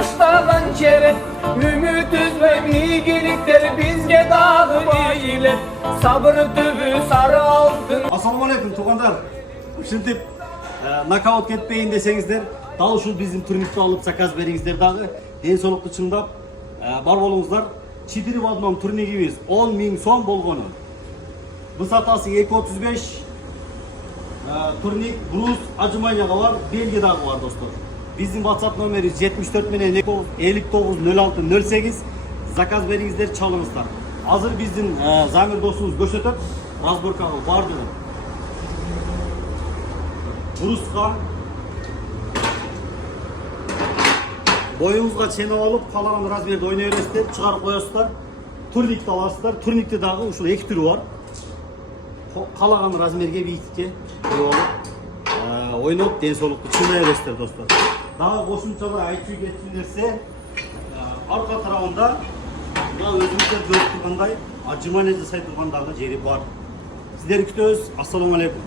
başlagan çere Ümit üzmem iyilikler bizge dağı ile Sabır tübü sarı altın. Assalamu alaikum tuğanlar. Şimdi knockout ketmeyin desеңіздер, dal ушул биздин турникти алып заказ бериңиздер дагы. Ден соолукту чыңдап бар болуңуздар. 4 в одном турнигибиз 10 000 сом болгону. Высотасы 2.35. Турник Брус Acımanya'da var, Belgi'dagы var dostlar. Bizim WhatsApp nomeri 74 menen 59 06 08. Zakaz beriңиздер, çalыңыздар. Hazır bizim Zamir dostumuz göçötüp разборкага барды. Брусқа boyuңузга ченеп алып, каалаган размерде ойной бересиздер, чыгарып коесуздар. Турникти аласыздар. Турникте дагы ушул эки түрү бар. Каалаган размерге, бийиктикке ойноп, ден соолукту чыңдай бересиздер достор. Дагы кошумча бир айтуу кеткен нерсе, арка тарабында мына өзүңүздөр көрүп тургандай Acımanya жасай турган дагы жери бар. Сиздерди күтөбүз. Ассаламу алейкум.